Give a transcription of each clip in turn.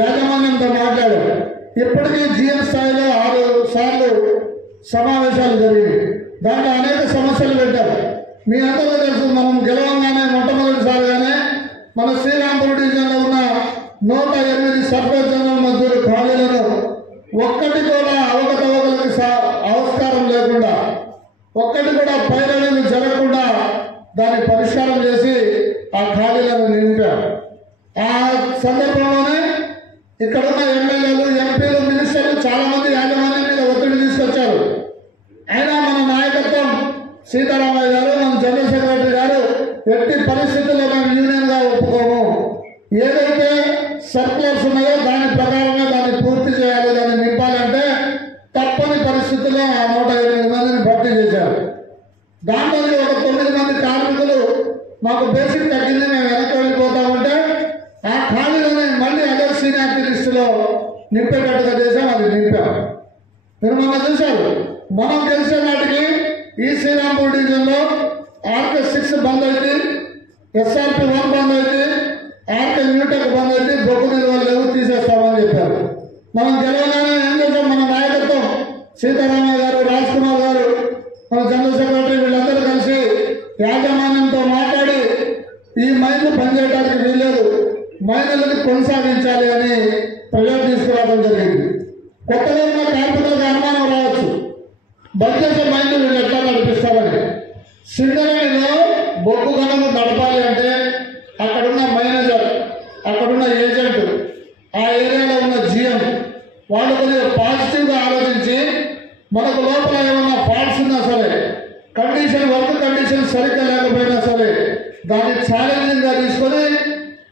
యాజమాన్యంతో మాట్లాడారు. ఇప్పటికీ జిఎం స్థాయిలో 6 సార్లు సమావేశాలు జరిగాయి. దాంట్లో అనేక సమస్యలు పెట్టారు. మీ అందరూ తెలుసు, మనం గెలవంగానే మొట్టమొదటిసారిగానే మన శ్రీరాంపూర్ డివిజన్లో ఉన్న 108 సర్పంచుల మధ్య ఖాళీలను ఒక్కటి కూడా అవకతవకలకి ఆవిష్కారం లేకుండా, ఒక్కటి కూడా పైరవీలు జరగకుండా దాన్ని పరిష్కారం చేసి ఆ ఖాళీలను నింపారు. ఆ సందర్భంలోనే ఇక్కడున్న ఎమ్మెల్యేలు, ఎంపీలు, మినిస్టర్లు చాలామంది యాజమాన్యం మీద ఒత్తిడి తీసుకొచ్చారు. అయినా మన నాయకత్వం సీతారామయ్య గారు, మన జనరల్ సెక్రటరీ గారు ఎట్టి పరిస్థితుల్లో మేము యూనియన్గా ఒప్పుకోము, ఏదైతే సర్కులర్స్ ఉన్నాయో దాని ప్రకారంగా దాన్ని పూర్తి చేయాలి, దాన్ని నింపాలంటే తప్పని పరిస్థితుల్లో ఆ 108 మందిని భర్తీ చేశారు. దాంట్లో ఒక 9 మంది కార్మికులు మాకు బేసిక్ తగ్గింది, మేము వెనక్కి వెళ్ళిపోతామంటే ఆ ఖాళీలని మళ్ళీ అదే సీనియారిటీ లిస్టులో నింపేటట్టుగా చేసాం. అది నింపాం. మీరు మొన్న చూశారు, మనం గెలిచే నాటికి ఈ శ్రీరాంపూర్ డివిజన్లో RK6 బంద్ అయితే, SRP1 బంద్ అయితే, RK న్యూటెక్ బంద్ అయితే, బొగ్గు నిల్వలు లేవు, తీసేస్తామని చెప్పారు. మనం గెలవగానే ఏం చేసాం, మన నాయకత్వం సీతారామయ్య గారు, రాజ్ కుమార్ గారు, మన జనరల్ సెక్రటరీ వీళ్ళందరూ కలిసి యాజమాన్యంతో మాట్లాడి ఈ మైన్లు పనిచేయడానికి వీల్లేదు, మైన్లని కొనసాగించాలి అని ప్రజలు తీసుకురావడం జరిగింది. కొత్తగా ఉన్న కార్మికులకు అనుమానం రావచ్చు, బడ్జెట్ మైన్లు వీళ్ళు ఎట్లా నడిపిస్తారని. సింగరేణిలో బొగ్గు గనులు నడపాలి అంటే అక్కడున్న మేనేజర్, అక్కడున్న ఏజెంట్, ఆ ఏరియాలో ఉన్న జిఎం వాళ్ళు కొద్దిగా పాజిటివ్గా ఆలోచించి మనకు లోపల ఏమన్నా ఫాల్ట్స్ ఉన్నా సరే, వర్క్ కండిషన్ సరిగ్గా లేకపోయినా సరే దాన్ని ఛాలెంజింగ్గా తీసుకొని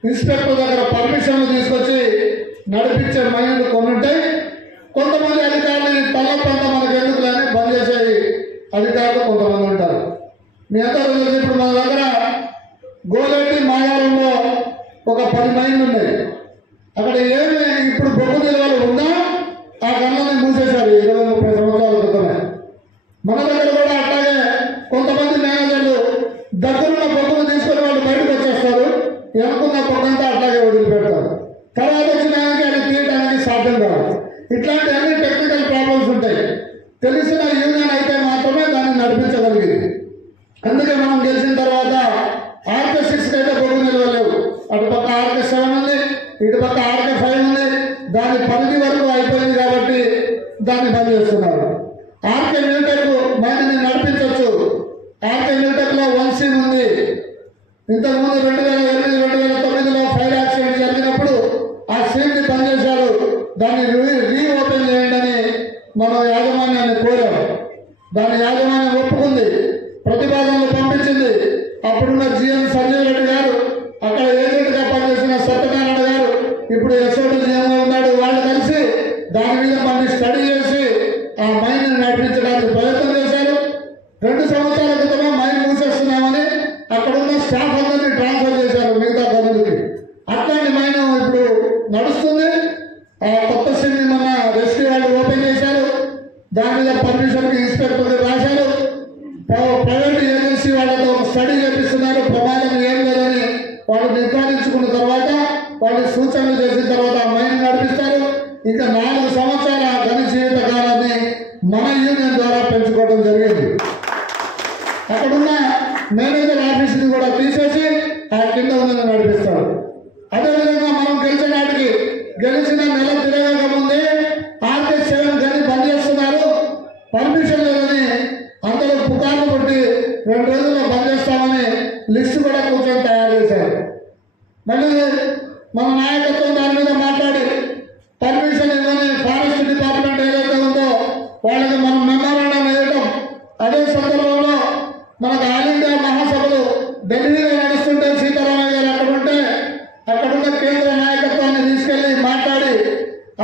ఇన్స్పెక్టర్ దగ్గర పర్మిషన్లు తీసుకొచ్చి నడిపించే మైన్లు కొన్ని ఉంటాయి. కొంతమంది అధికారులు తల్లపంట మనకు ఎందుకు లేని బంద్ చేసే అధికారులు కొంతమంది ఉంటారు. మీ అందరూ ఇప్పుడు మన దగ్గర గోలేటి మాయారంలో ఒక 10 మైన్లు ఉన్నాయి. అక్కడ ఏమి ఇప్పుడు బొగ్గు నిల్వలు ఉన్నా ఆ గన్లని మూసేశారు 20-30 సంవత్సరాల క్రితమే. మన దగ్గర కూడా అట్లాగే కొంతమంది మేనేజర్లు దగ్గరున్న బొగ్గును తీసుకొని వాళ్ళు బయటకు వచ్చేస్తారు, వెనుకున్న బొగ్గంతా అట్లాగే వదిలిపెడతారు. తర్వాత వచ్చినాక అది తీయడానికి సాధ్యం కాదు. ఇట్లాంటి అన్ని టెక్నికల్ ప్రాబ్లమ్స్ ఉంటాయి. తెలిసిన యూనియన్ అయితే మాత్రమే దాన్ని నడిపించగలిగింది. అందుకే మనం గెలిచిన తర్వాత RK6 అయితే బొగ్గు నిల్వలేవు. అటుపక్క RK7 ఉంది, ఇటుపక్క RK5 ఉంది. దాని పరిధి వరకు అయిపోయింది కాబట్టి దాన్ని బంద్ చేస్తున్నారు. RK న్యూటెక్ మైండ్ని నడిపించవచ్చు. RK న్యూటెక్లో 1 సీమ్ ఉంది. ఇంతకుముందు 2008-2009లో ఫైర్ యాక్సిడెంట్ జరిగినప్పుడు ఆ సీమ్ని బంద్ చేశారు. దాన్ని రీఓపెన్ చేయండి అని మనం యాజమాన్యాన్ని కోరాం. దాని యాజమాన్యం ఒప్పుకుంది, ప్రతిపాదనలు పంపించింది. అప్పుడున్న జిఎం సంజయ్ రెడ్డి గారు, అక్కడ ఏజెంట్గా పనిచేసిన సత్యనారాయణ గారు, ఇప్పుడు ఎస్ఓడి జిఎంగా ఉన్నాడు, వాళ్ళు కలిసి దాని మీద మళ్ళీ స్టడీ చేసి ఆ మైన్ని నడిపించడానికి ప్రయత్నం చేశారు. 2 సంవత్సరాల క్రితమే మైన్ మూసేస్తున్నామని అక్కడున్న స్టాఫ్ అందరినీ ట్రాన్స్ఫర్ చేశారు మిగతా గనులకి. అట్లాంటి మైన్ ఇప్పుడు నడుస్తుంది. ఆ కొత్త సిమ్ని మన రెస్క్యూ వాళ్ళు ఓపెన్ చేశారు. దాని మీద పర్మిషన్కి ఇన్స్పెక్టర్ రాశారు. ప్రైవేట్ ఏజెన్సీ వాళ్ళతో స్టడీ చేపిస్తున్నారు. ప్రమాదం ఏం లేదని వాళ్ళు నిర్ధారించుకున్న తర్వాత వాళ్ళు సూచనలు చేసిన తర్వాత మైన్ నడిపిస్తారు. ఇంకా 4 సంవత్సరాల గని జీవిత కాలాన్ని మన యూనియన్ ద్వారా పెంచుకోవడం జరిగింది. అక్కడున్న మేనేజర్ ఆఫీస్ని కూడా తీసేసి ఆ కింద ఉన్నది నడిపిస్తారు. అదేవిధంగా మనం గెలిచిన నెల తిరగక ముందే RK7 గని బంద్ చేస్తున్నారు, పర్మిషన్ లేదని అందరూ పుకార్లు కొట్టి 2 రోజుల్లో బంద్ చేస్తామని లిస్టు కూడా కూర్చొని తయారు చేశారు. మళ్ళీ మన నాయకత్వం దాని మీద మాట్లాడి పర్మిషన్ ఇవ్వని ఫారెస్ట్ డిపార్ట్మెంట్ ఏదైతే ఉందో వాళ్ళకి మనం మెమోరాండం వేయడం. అదే సందర్భంలో మనకు ఆల్ ఇండియా మహాసభలు ఢిల్లీలో నడుస్తుంటే సీతారామయ్య గారు అక్కడ ఉంటే అక్కడున్న కేంద్ర నాయకత్వాన్ని తీసుకెళ్లి మాట్లాడి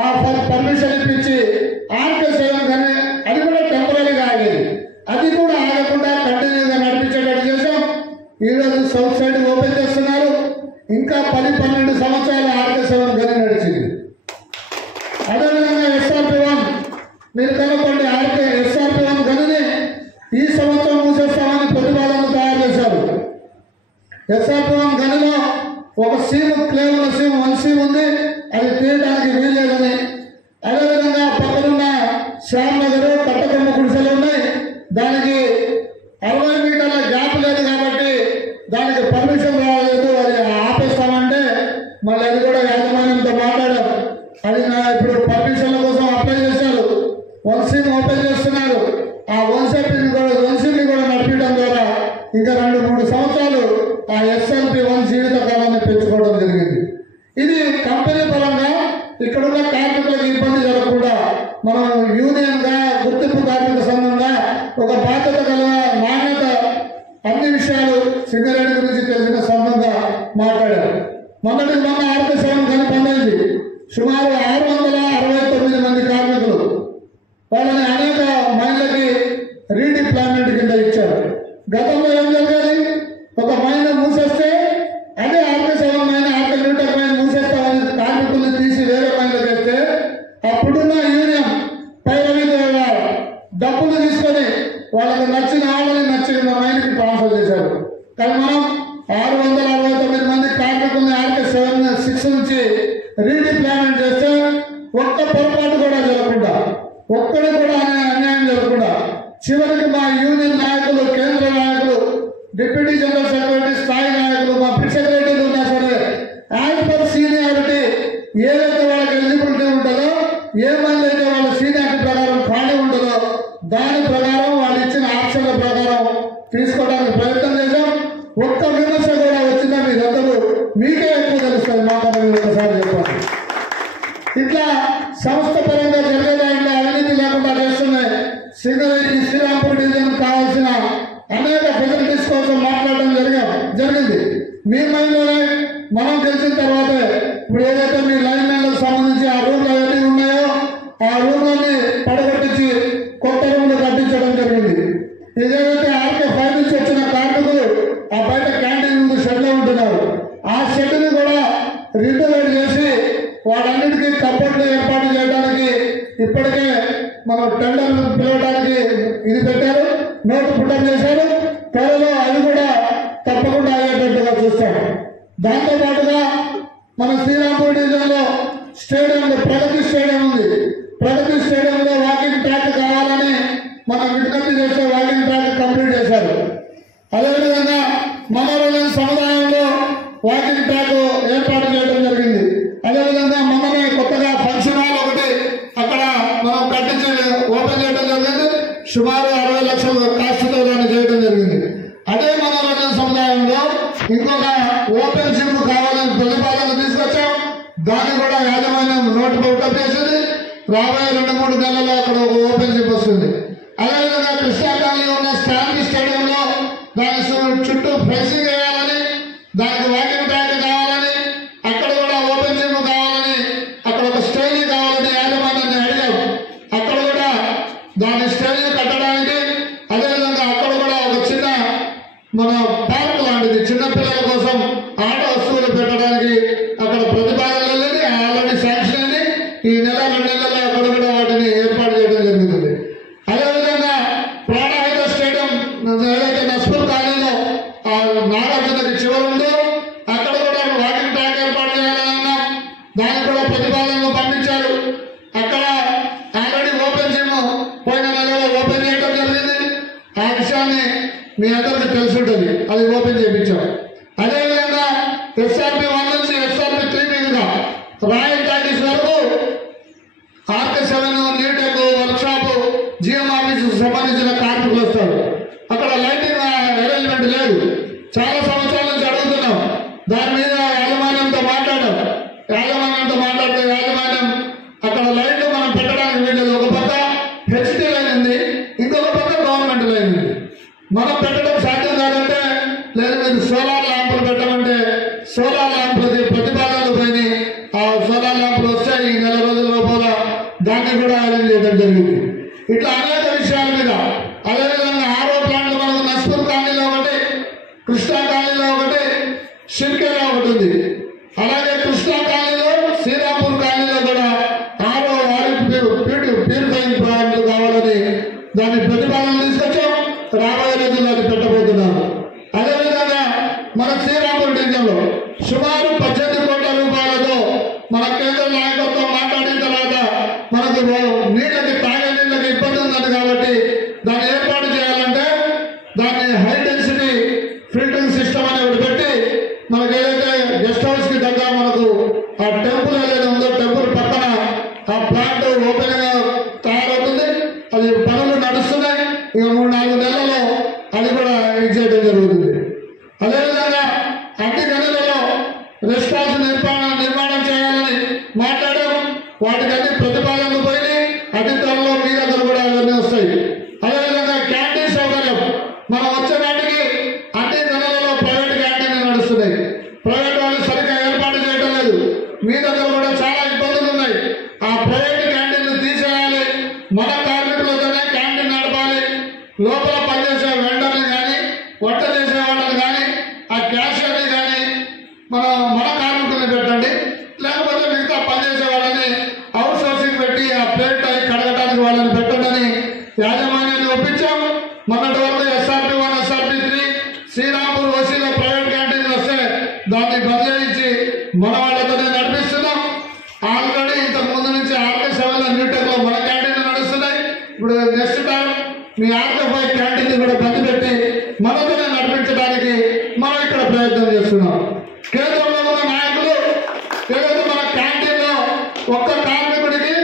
ఆ పర్మిషన్ ఇప్పించి RK7 కానీ అది కూడా టెంపరీగా ఆగేది, అది కూడా ఆగకుండా కంటిన్యూగా నడిపించేటట్టు చేశాం. ఈరోజు సౌత్ సైడ్ ఓపెన్ చేస్తున్నారు. ఇంకా 10-12 సంవత్సరాలు RK7 గని నడిచింది. అదేవిధంగా SRP1 మీరు కనుక్కోండి, SRP1 గనిని ఈ సంవత్సరం మూసేస్తామని ప్రతిపాదనలు తయారు చేశారు. SRP1 గనిలో ఒక సీమ్ క్లేమ్ ఉన్న సీమ్ 1 సీమ్ ఉంది, అది తీయడానికి యాజమాన్యంతో మాట్లాడాం. అది ఇప్పుడు పర్మిషన్ల కోసం అప్లై చేశారు. వన్సీని ఓపెన్ చేస్తున్నారు. ఆ వన్సీని కూడా నడిపించడం ద్వారా ఇంకా 2-3 సంవత్సరాలు ఆ SLP1 జీవిత కాలాన్ని పెంచుకోవడం జరిగింది. ఇది కంపెనీ పరంగా ఇక్కడున్న కార్మికులకు ఇబ్బంది జరగకుండా మనం యూనియన్గా గుర్తింపు కార్మిక సంఘంగా ఒక బాధ్యత గల నాణ్యత అన్ని విషయాలు సింగరేణి గురించి తెలిసిన సంఘంగా మాట్లాడారు. మొన్న ఆర్థిక సంఘం కనిపొందింది. సుమారు 669 మంది కార్మికులు. వాళ్ళని అనేక మైళ్ళకి రీడిప్లాయ్మెంట్ కింద ఇచ్చారు. గతంలో ఏం జరిగేది, ఒక మైన్ మూసేస్తే అదే ఆర్థిక సంఘం మైన్ న్యూటన్ మైన్ మూసేస్తామని కార్మికుల్ని తీసి వేరే మైన్లకు వేస్తే అప్పుడున్న యూనియన్ పైరవీగా డబ్బులు తీసుకొని వాళ్ళకి నచ్చిన నచ్చిన మైన్కి ట్రాన్స్ఫర్ చేశారు. కానీ మనం 669 మంది కార్మికుల్ని RK-6 నుంచి రీడిప్లాయ్మెంట్ చేస్తే ఒక్క పొరపాటు కూడా జరగకుండా, ఒక్కడి కూడా అన్యాయం జరగకుండా చివరికి మా యూనియన్ నాయకులు, కేంద్ర నాయకులు, డిప్యూటీ జనరల్ సెక్రటరీ స్థాయి నాయకులు, మా ప్రిన్సిపల్ సెక్రటరీలు ఉన్నా సరే యాజ్ పర్ సీనియారిటీ ఏదైతే వాళ్ళకి ఎలిజిబిలిటీ ఉంటుందో, ఏమైతే వాళ్ళ సీనియారిటీ ప్రకారం ఖాళీ ఉంటుందో దాని ప్రకారం వాళ్ళు ఇచ్చిన ఆప్షన్ల ప్రకారం తీసుకోవడానికి ప్రయత్నం చేశాం. ఒక్క విమర్శ కూడా వచ్చినా మీరందరూ మీకే ఎక్కువ తెలుస్తుంది, మాకన్నా మీరు ఒకసారి చెప్పండి. ఇట్లా సంస్థ పరంగా జరిగే దాంట్లో అవినీతి లేకుండా చేస్తున్నాయి. శ్రీరాంపూర్ డివిజన్ కావాల్సిన అనేక ఫెసిలిటీస్ కోసం మాట్లాడడం జరిగింది. మీ మైండ్లోనే మనం గెలిచిన తర్వాత ఇప్పుడు ఏదైతే మీ లైన్ మ్యాన్లకు సంబంధించి ఆ రూమ్లు అవన్నీ ఉన్నాయో ఆ రూమ్లని పడగొట్టించి కొత్త రూమ్లు కట్టించడం జరిగింది. ఇదేదైతే RK-5 నుంచి వచ్చిన కార్మికులు ఆ బయట క్యాంటీన్ ముందు షెడ్లో ఉంటున్నారు. ఆ షెడ్ని కూడా రినోవేట్ చేసి వాళ్ళన్నిటికీ కప్పట్లు ఏర్పాటు చేయడానికి ఇప్పటికే మనం టెండర్లు పిలవడానికి ఇది పెట్టారు, నోటు పుట్టం చేశారు. త్వరలో అది కూడా తప్పకుండా అయ్యేటట్టుగా చూస్తాం. దాంతోపాటుగా మన శ్రీరాంపూర్ డివిజన్లో స్టేడియంలో ప్రగతి స్టేడియం ఉంది. ప్రగతి స్టేడియంలో వాకింగ్ ట్రాక్ కావాలని మనం విజ్ఞప్తి చేస్తే వాకింగ్ ట్రాక్ కంప్లీట్ చేశారు. అదేవిధంగా మనోరంజన్ సముదాయంలో వాకింగ్ ట్రాక్ ఏర్పాటు చేయడం జరిగింది. అదేవిధంగా మొన్ననే కొత్తగా ఫంక్షన్ హాల్ ఒకటి అక్కడ మనం కట్టించి ఓపెన్ చేయడం జరిగింది. సుమారు 60 లక్షల కాస్ట్తో దాన్ని చేయడం జరిగింది. అదే మనోరంజన్ సముదాయంలో ఇంకొక ఓపెన్ జిమ్ కావాలని ప్రతిపాదన తీసుకొచ్చాం. దాన్ని కూడా యాజమాన్యం నోటు పుట్టప్ చేసింది. రాబోయే 2-3 నెలల్లో అక్కడ ఒక ఓపెన్ జిమ్ వస్తుంది. అదేవిధంగా కృష్ణా కాలనీ ఉన్న స్టాండ్ స్టేడియంలో దాని చుట్టూ ఫెన్సింగ్ వేయాలని, దానికి వాకింగ్ ట్రాక్ కావాలని, అక్కడ కూడా ఓపెన్ జిమ్ కావాలని, అక్కడ ఒక స్టేజ్ కావాలని యాజమాన్యాన్ని అడిగాం. అక్కడ కూడా దాని స్టేజ్ కట్టడానికి, అదేవిధంగా అక్కడ కూడా ఒక చిన్న మన పార్క్ లాంటిది చిన్నపిల్లల కోసం ఆట వస్తువులు పెట్టడానికి అక్కడ ప్రతిపాదన వెళ్ళింది. ఆల్రెడీ శాంక్షన్ అయింది. ఈ నెల 2 నెలల్లో అక్కడ కూడా వాటిని ఏర్పాటు చేయడం జరుగుతుంది. అదేవిధంగా ప్రాణహిత స్టేడియం ఏదైతే నస్పూర్ కాలనీలో నాగార్జునకి చివరి ఉందో అక్కడ కూడా వాకింగ్ ట్రాక్ ఏర్పాటు చేయాలన్నా దానికి కూడా ప్రతిపాదనలు పంపించారు. అక్కడ ఆల్రెడీ ఓపెన్ జిమ్ పోయిన నెలలో ఓపెన్ చేయడం జరిగింది. ఆ విషయాన్ని మీ అందరికీ తెలిసి ఉంటుంది, అది ఓపెన్ చేయించాం. అదేవిధంగా SRP-1 నుంచి SRP-3 మీదుగా రాయల్ టాకీస్ వరకు RK-7 నీటెక్ వర్క్షాప్ GM ఆఫీసుకు సంబంధించిన కార్మికులు వస్తారు. అక్కడ లైటింగ్ అరేంజ్మెంట్ లేదు. చాలా సంవత్సరాల నుంచి అడుగుతున్నాం. దాని మీద యాజమాన్యంతో మాట్లాడాం. యాజమాన్యంతో మాట్లాడితే యాజమాన్యం అక్కడ లైట్లు మనం పెట్టడానికి వీళ్ళది ఒక పక్క HT లైన్ ఉంది, ఇంకొక పక్క గవర్నమెంట్ లైన్ ఉంది. మనం పెట్టడం సాధ్యం కాదంటే లేదు మీరు సోలార్ ల్యాంపులు పెట్టమంటే సోలార్ ల్యాంపులకి ప్రతిపాదనలు పోయినాయి. ఆ సోలార్ ల్యాంపులు వస్తే ఈ నెల రోజుల లోపల దాన్ని కూడా అరేంజ్ చేయడం జరిగింది. ఇట్లా అనేక విషయాల మీద. అదేవిధంగా RO ప్లాంట్లు మనకు నస్పూర్ కాలనీలో ఒకటి, కృష్ణా కాలనీలో ఒకటి, షిర్కేలో ఒకటి ఉంది. అలాగే కృష్ణా కాలనీలో శ్రీరాంపూర్ కాలనీలో కూడా RO ప్యూరిఫైయింగ్ ప్లాంట్లు కావాలని దాని ప్రతిపాదన తీసుకొచ్చాం. రాబోయే రోజుల్లో అది పెట్టబోతున్నాము. అదేవిధంగా మన శ్రీరాంపూర్ డివిజన్లో సుమారు 18 కోట్ల రూపాయలతో మన కేంద్ర నాయకత్వం మాట్లాడిన తర్వాత మనకు నీళ్ళకి తాగే నీళ్ళకి ఇబ్బంది ఉందని కాబట్టి దాన్ని ఏర్పాటు చేయాలంటే దాన్ని హై డెన్సిటీ ఫిల్టరింగ్ సిస్టమ్ అని ఒకటి పెట్టి మనకు ఏదైతే గెస్ట్ హౌస్కి దగ్గర మనకు ఆ టెంపుల్ మాట్లాడాం. వాటికి అన్ని ప్రతిపాదనలు పోయినాయి. అతి త్వరలో మీ దగ్గర కూడా అవన్నీ వస్తాయి. అదేవిధంగా క్యాంటీన్ సౌకర్యం మనం వచ్చే నాటికి అన్ని నెలలలో ప్రైవేట్ క్యాంటీన్లు నడుస్తున్నాయి. ప్రైవేట్ వాళ్ళు సరిగ్గా ఏర్పాటు చేయడం లేదు. మీ దగ్గర కూడా చాలా ఇబ్బందులు ఉన్నాయి. ఆ ప్రైవేట్ క్యాంటీన్లు తీసేయాలి. మన కార్మికులతోనే క్యాంటీన్ నడపాలి. లోపల పనిచేసే వెండర్లు కానీ వంట చేసే వాళ్ళని కానీ ఆ క్యాషియర్ని కానీ మన కార్మికుల్ని పెట్టండి. లేకపోతే మిగతా పనిచేసే వాళ్ళని అవుట్ సోర్సింగ్ పెట్టి ఆ ప్లేట్ అయి కడగడానికి వాళ్ళని పెట్టండి యాజమాన్యాన్ని ఒప్పించాం. మొన్నటి వరకు SRP1, SRP3 శ్రీరాంపూర్ ఓసీలో ప్రైవేట్ క్యాంటీన్లు వస్తే దాన్ని బదిలించి మన వాళ్ళతోనే నడిపిస్తున్నాం. ఆల్రెడీ ఇంతకు ముందు నుంచి RK7 న్యూటెక్ లో మన క్యాంటీన్లు నడుస్తున్నాయి. ఇప్పుడు నెక్స్ట్ టైం మీ RK5 క్యాంటీన్ కూడా బంద్ పెట్టి మనతోనే నడిపించడానికి మనం ఇక్కడ ప్రయత్నం చేస్తున్నాం. కేంద్రంలో ఉన్న నాయకులు ఏదైతే మన క్యాంటీన్లో ఒక్క కార్మికుడికి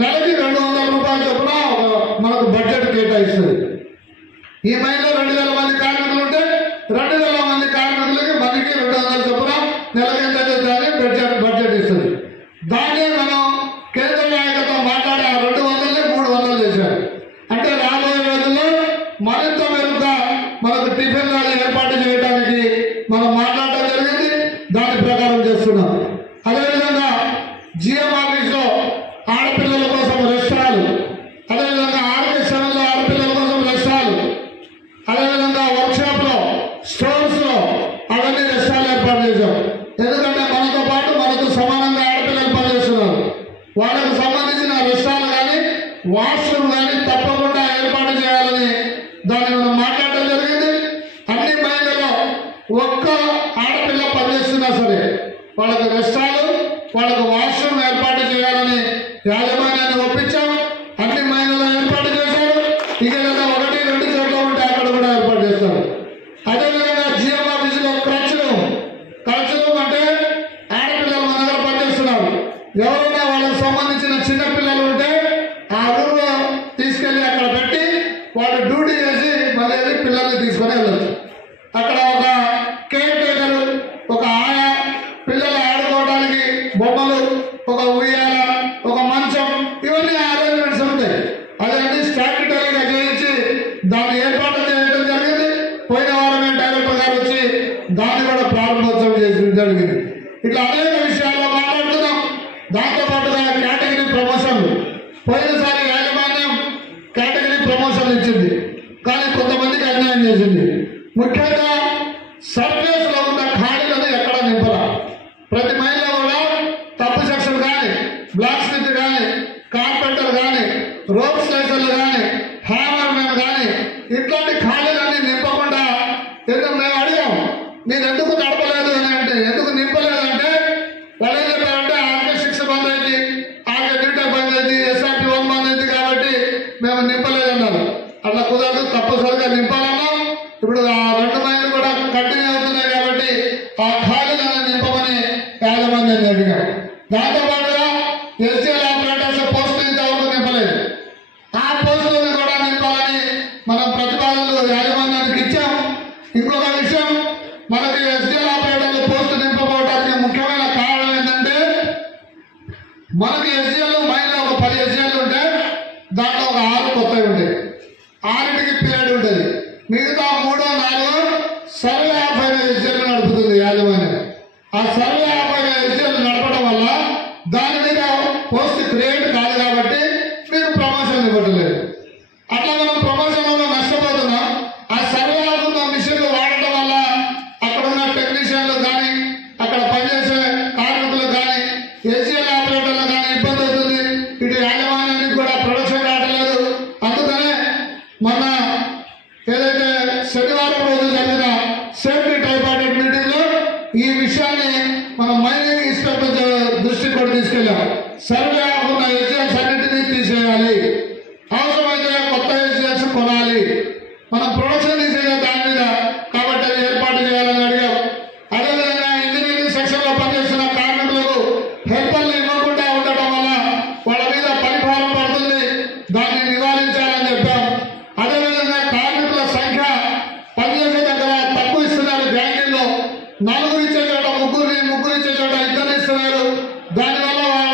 నెలకి 200 రూపాయలు చొప్పున మనకు బడ్జెట్ కేటాయిస్తుంది. ఈ మైంలో 2000 మంది కార్మికులు ఉంటే 2000 మంది కార్మికులకి మనకి 200 చొప్పున నెలకి ఎంత బడ్జెట్ ఇస్తుంది. దాన్ని మనం కేంద్ర నాయకత్వం మాట్లాడి ఆ 200ని 300 చేశారు. అంటే రాబోయే రోజుల్లో మరింత మెరుగ్గా మనకు టిఫిన్ లాగా ఏర్పాటు చేయడానికి మనం మాట్లాడటం జరిగింది. దాని ప్రకారం చేస్తున్నాం. అదేవిధంగా GM ఆఫీస్లో ఆడపిల్లల కోసం రెస్టాలు, అదేవిధంగా RK7లో ఆడపిల్లల కోసం రెస్టాలు, అదేవిధంగా వర్క్షాప్లో స్టోర్స్లో అవన్నీ రెస్టాలు ఏర్పాటు చేశాం. ఎందుకంటే మనతో పాటు మనకు సమానంగా ఆడపిల్లలు పనిచేస్తున్నారు. వాళ్ళకు సంబంధించిన రెస్టాలు కానీ వాష్రూమ్ కానీ తప్పకుండా ఏర్పాటు చేయాలని దాన్ని మనం మాట్లాడటం జరిగింది. అన్ని మైళ్ళలో ఒక్క ఆడపిల్ల పనిచేస్తున్నా సరే వాళ్ళకు రెస్టాలు, వాళ్ళకు వాష్రూమ్ ఏర్పాటు చేయాలని యాజమాన్యాన్ని ఒప్పించాం. అన్ని మైళ్ళలో ఏర్పాటు చేశారు. ఇక 1-2 చోట్ల ఉంటే అక్కడ కూడా ఏర్పాటు చేస్తారు. అదేవిధంగా GM ఆఫీసులో క్రచ్ రూమ్ అంటే ఆడపిల్లలు మన దగ్గర పనిచేస్తున్నారు. ఎవరైనా వాళ్ళకి సంబంధించిన చిన్న పిల్లలు ఉంటే ఆ రూమ్లో తీసుకెళ్లి అక్కడ పెట్టి వాళ్ళు డ్యూటీ చేసి మళ్ళీ పిల్లల్ని తీసుకొని వెళ్ళచ్చు. అక్కడ ఒక కేర్ టేకర్, ఒక ఆయా, పిల్లలు ఆడుకోవడానికి బొమ్మలు, ఒక ఉయ్యాల, ఒక మంచం, ఇవన్నీ అరేంజ్మెంట్స్ ఉంటాయి. అదన్నీ స్టాట్యుటరీగా చేయించి దాన్ని ఏర్పాటు చేయడం జరిగింది. పోయిన వారమే డైరెక్టర్ గారు వచ్చి దాన్ని కూడా ప్రారంభోత్సవం చేసి జరిగింది. ఇట్లా అనేక విషయాల్లో మాట్లాడుతున్నాం. దాంతోపాటుగా కేటగిరీ ప్రమోషన్లు పోయినసారి యాజమాన్యం కేటగిరీ ప్రమోషన్లు ఇచ్చింది. కానీ కొంతమందికి అన్యాయం చేసింది. ముఖ్యంగా సర్ఫేస్లో ఉన్న ఖాళీలను ఎక్కడ నింపరా. ప్రతి మైల్లో కూడా తప్పు సెక్షన్ కానీ, బ్లాక్ స్మిత్ కానీ, కార్పెంటర్ కానీ, రోప్ స్లైసర్లు కానీ, హ్యామర్ మ్యాన్ కానీ ఇట్లాంటి ఖాళీలన్నీ నింపకుండా ఎందుకు మేము అడిగాం, మీరు ఎందుకు నడపలేదు అని అంటే, ఎందుకు నింపలేదంటే వాళ్ళు ఏం చెప్పారంటే RK6 బంద్ అయింది, RK బంద్ అయింది, SRP1 బంద్ అయింది కాబట్టి మేము నింపలేదన్నారు. అట్లా కుదరదు, తప్పనిసరిగా నింపాలన్నాం. ఇప్పుడు ఆ 2 మైళ్ళు కూడా కంటిన్యూ అవుతున్నాయి కాబట్టి ఆ ఖాళీలను నింపమని యాజమాన్యాన్ని అడిగాం. దాంతోపాటుగా SGL ఆపరేటర్స్ పోస్టులు ఇంతవరకు నింపలేదు. ఆ పోస్టులను కూడా నింపాలని మనం ప్రతిపాదనలు యాజమాన్యానికి ఇచ్చాం. ఇంకొక విషయం, మనకి SGL ఆపరేటర్లు పోస్టు నింపకపోవడానికి ముఖ్యమైన కారణం ఏంటంటే, మనకి SGL మైల్లో ఒక 10 SGL ఉంటే దాంట్లో ఒక 6 కొత్తవి ఉంటాయి. 6కి పీరియడ్ ఉంటుంది. మిగతా 3-4 సర్వే ఆఫైన SGL నడుపుతుంది యాజమాన్యం. ఆ సర్వే ఆఫైన SGL నడపడం వల్ల దాని మీద పోస్ట్ క్రియేట్ కాదు కాబట్టి మీకు ప్రమోషన్ ఇవ్వట్లేదు. అట్లా మనం ప్రమోషన్లో నష్టపోతున్నాం. ఆ సర్వే ఆఫ్ మిషన్లు వాడటం వల్ల అక్కడ ఉన్న టెక్నీషియన్లు కానీ, అక్కడ పనిచేసే కార్మికులు కానీ, SGL ఆపరేటర్లు కానీ ఇబ్బంది అవుతుంది. ఇటు యాజమాన్యానికి కూడా ప్రొడక్షన్ రావట్లేదు. అందుకనే మన ఏదైతే శనివారం రోజు జరిగిన సేఫ్టీ ట్రైపార్టైట్ మీటింగ్ లో ఈ విషయాన్ని మనం మైనింగ్ ఇన్స్పెక్టర్ దృష్టికి కూడా తీసుకెళ్ళాం. సర్వే ఉన్న SGLs అన్నింటినీ తీసేయాలి, అవసరమైతే కొత్త SGLs కొనాలి, మనం ప్రొడక్షన్ తీసేయాలి దాని మీద, కాబట్టి అది ఏర్పాటు చేయాలని అడిగాం. అదేవిధంగా ఇంజనీరింగ్ సెక్షన్ లో పనిచేస్తున్న కార్మికులకు హెల్పర్లు ఇవ్వకుండా ఉండటం వల్ల వాళ్ళ మీద పరిభారం పడుతుంది, దాన్ని నివారించాలని చెప్పాం. అదేవిధంగా కార్మికుల సంఖ్య పనిచేసే దగ్గర తక్కువ ఇస్తున్నారు. బ్యాంకుల్లో 4 ఇచ్చే చోట 3, 3 ఇచ్చే చోట 2 ఇస్తున్నారు. దానివల్ల వాళ్ళ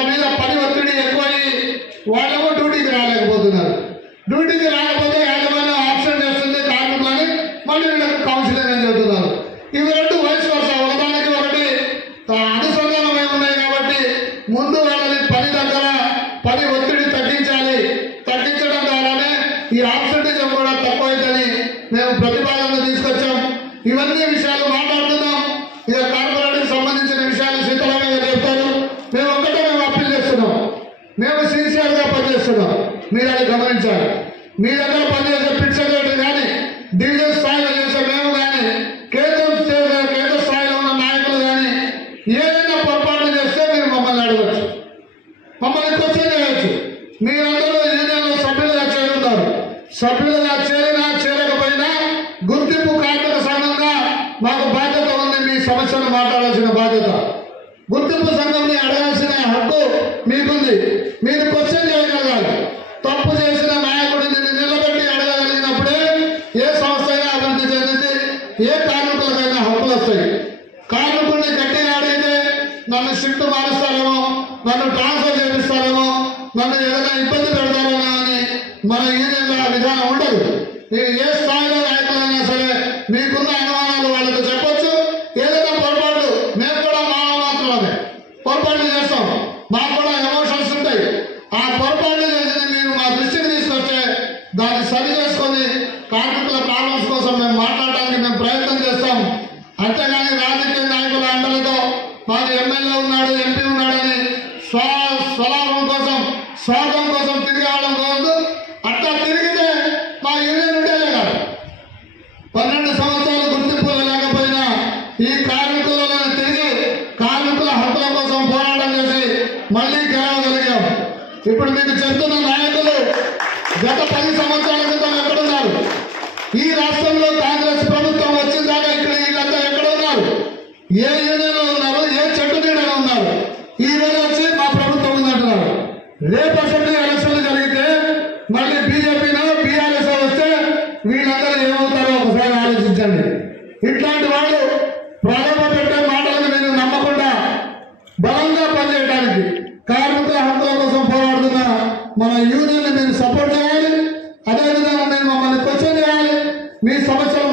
పని ఒత్తిడి తగ్గించాలి. తగ్గించడం ద్వారానే ఈ ఆబ్సెంటిజం కూడా తక్కువైందని మేము ప్రతిపాదనలు తీసుకొచ్చాం. ఇవన్నీ విషయాలు మాట్లాడుతున్నాం. ఇక కార్పొరేట్కి సంబంధించిన విషయాలు శీతలంగా చెప్తారు. మేము అప్పీల్ చేస్తున్నాం. మేము సిన్సియర్గా పనిచేస్తున్నాం. మీరు అది గమనించాలి. మీ దగ్గర పనిచేసే పిట్ సెక్రటరీ కానీ డివిజన్ స్థాయిలో చేసే మేము కానీ కేంద్ర స్థాయిలో ఉన్న నాయకులు కానీ ఏదైనా పొరపాటు చేస్తే మీరు మమ్మల్ని అడగచ్చు, మమ్మల్ని క్వశ్చన్ చేయవచ్చు. మీరందరూ యూనియన్లో సభ్యులుగా చేరుతారు. సభ్యులుగా చేరినా చేరకపోయినా గుర్తింపు కార్మిక సంఘంగా మాకు బాధ్యత ఉంది. మీ సమస్యను మాట్లాడాల్సిన బాధ్యత, గుర్తింపు సంఘంని అడగాల్సిన హక్కు మీకుంది. మీరు క్వశ్చన్ చేయగలగాలి. తప్పు చేసిన నాయకుడిని నిలబెట్టి అడగగలిగినప్పుడే ఏ సంస్థ అయినా అభివృద్ధి చెందింది, ఏ కార్మికులకైనా హక్కులు వస్తాయి. కార్మికుడిని గట్టిగా అడిగితే నన్ను షిఫ్ట్ మారుస్తారేమో, నన్ను ట్రాన్స్ఫర్ చేపిస్తారేమో, నన్ను ఏదైనా ఇబ్బంది పెడతారేమో అని మన యూనియన్లో ఆ విధానం ఉండదు. మీరు ఏ స్థాయిలో నాయకులైనా సరే మీకున్న అనుమానాలు వాళ్ళతో చెప్పొచ్చు. ఏదైనా పొరపాటు, మేము కూడా మాత్రమే పొరపాటు చేస్తాం, మాకు కూడా ఎమోషన్స్ ఉంటాయి. ఆ పొరపాటు చేసింది మీరు మా దృష్టికి తీసుకొస్తే దాన్ని సరి చేసుకొని కార్మికుల ప్రాబ్లమ్స్ కోసం మేము మాట్లాడడానికి మేము ప్రయత్నం చేస్తాం. అంతేగాని రాజకీయ నాయకుల అండలతో మాకు ఎమ్మెల్యే ఉన్నాడు, ఎంపీ ఉన్నాడని స్వలాభం కోసం, స్వార్థం కోసం తిరిగి రావడం కాదు. అట్లా తిరిగితే మా యూనియన్ ఉండేదే కాదు. 12 సంవత్సరాలు గుర్తింపు లేకపోయినా ఈ కార్మికులను తిరిగి కార్మికుల హక్కుల కోసం పోరాటం చేసి మళ్ళీ గెలవగలిగాం. ఇప్పుడు మీకు చెప్తున్న నాయకులు గత 10 సంవత్సరాల క్రితం ఎక్కడున్నారు? ఈ రాష్ట్రంలో కాంగ్రెస్ ప్రభుత్వం వచ్చిన దాకా ఇక్కడ వీళ్ళంతా ఎక్కడ ఉన్నారు? ఏ యూనియన్లో ఉన్నారు? ఏ చెట్టు నీడలో ఉన్నారు? ఈ రోజు వచ్చి మా ప్రభుత్వం ఉందంటున్నారు. రేపు అసెంబ్లీ ఎలక్షన్లు జరిగితే మళ్ళీ బీజేపీనో బీఆర్ఎస్ వస్తే వీళ్ళందరూ ఏమవుతారో ఒకసారి ఆలోచించండి. ఇట్లాంటి వాళ్ళు ప్రారంభ పెట్టే మాటలను మీరు నమ్మకుండా బలంగా పనిచేయడానికి కార్మికుల హక్కుల కోసం పోరాడుతున్న మన యూనియన్ మీరు సపోర్ట్ చేయాలి. అదేవిధంగా మీరు మమ్మల్ని క్వశ్చన్ చేయాలి. మీ సమస్యలు